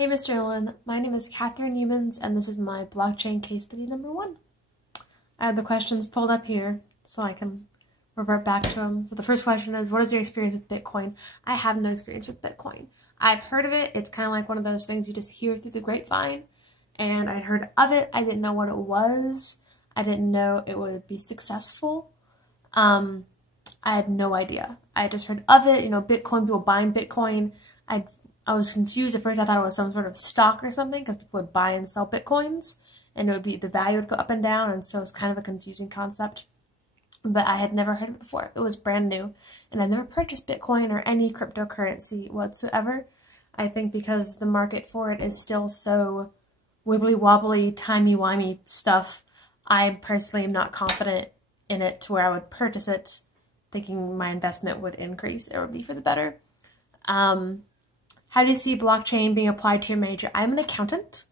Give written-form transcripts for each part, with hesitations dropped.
Hey Mr. Nolan, my name is Catherine Humans and this is my blockchain case study number 1. I have the questions pulled up here so I can revert back to them. So the first question is, what is your experience with Bitcoin? I have no experience with Bitcoin. I've heard of it. It's kind of like one of those things you just hear through the grapevine. And I heard of it. I didn't know what it was. I didn't know it would be successful. I had no idea. I just heard of it, Bitcoin, people buying Bitcoin. I was confused at first. I thought it was some sort of stock or something because people would buy and sell Bitcoins and it would be, the value would go up and down, and so it was kind of a confusing concept. But I had never heard of it before. It was brand new, and I've never purchased Bitcoin or any cryptocurrency whatsoever. I think because the market for it is still so wibbly wobbly, timey-wimey stuff, I personally am not confident in it to where I would purchase it thinking my investment would increase. It would be for the better. How do you see blockchain being applied to your major? I'm an accountant,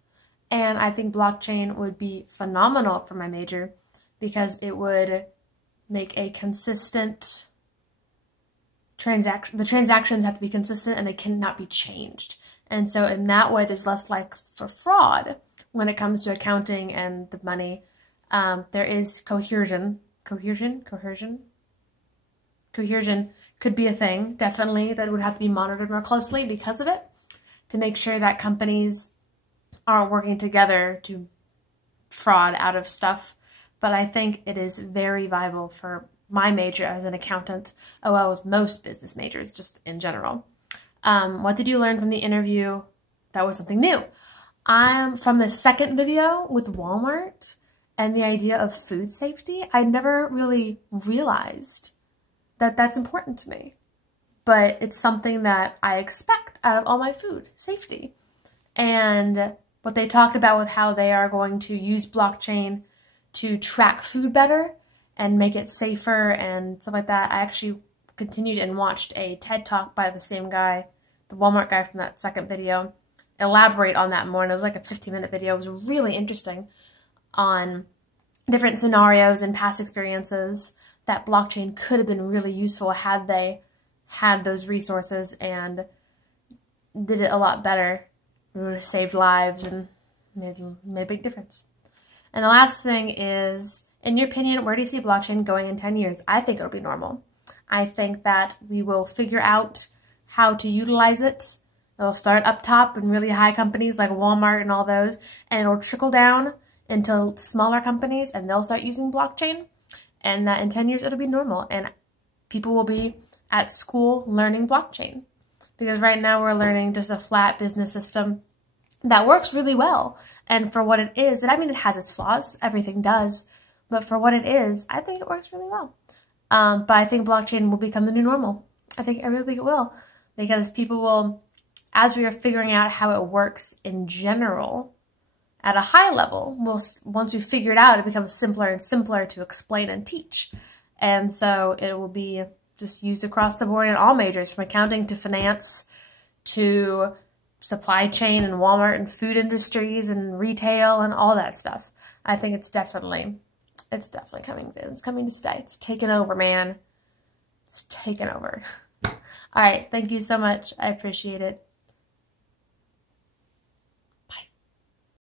and I think blockchain would be phenomenal for my major because it would make a consistent transaction. The transactions have to be consistent and they cannot be changed. And so in that way, there's less like for fraud when it comes to accounting and the money. There is coercion could be a thing, definitely, that would have to be monitored more closely because of it, to make sure that companies aren't working together to fraud out of stuff. But I think it is very viable for my major as an accountant, as well as most business majors, just in general. What did you learn from the interview that was something new? From the second video with Walmart and the idea of food safety, I never really realized that that's important to me, but it's something that I expect out of all my food, safety. And what they talk about with how they are going to use blockchain to track food better and make it safer and stuff like that. I actually continued and watched a TED Talk by the same guy, the Walmart guy from that second video, elaborate on that more, and it was like a 15-minute video. It was really interesting on different scenarios and past experiences that blockchain could have been really useful had they had those resources and did it a lot better. It would have saved lives and made a big difference. And the last thing is, in your opinion, where do you see blockchain going in 10 years? I think it'll be normal. I think that we will figure out how to utilize it. It'll start up top in really high companies like Walmart and all those, and it'll trickle down into smaller companies and they'll start using blockchain. And that in 10 years, it'll be normal. And people will be at school learning blockchain. Because right now we're learning just a flat business system that works really well. And for what it is, and I mean, it has its flaws. Everything does. But for what it is, I think it works really well. But I think blockchain will become the new normal. I really think it will. Because people will, as we are figuring out how it works in general, at a high level, once we figure it out, it becomes simpler and simpler to explain and teach. And so it will be just used across the board in all majors, from accounting to finance to supply chain and Walmart and food industries and retail and all that stuff. I think it's definitely coming. It's coming to stay. It's taken over, man. It's taken over. All right. Thank you so much. I appreciate it.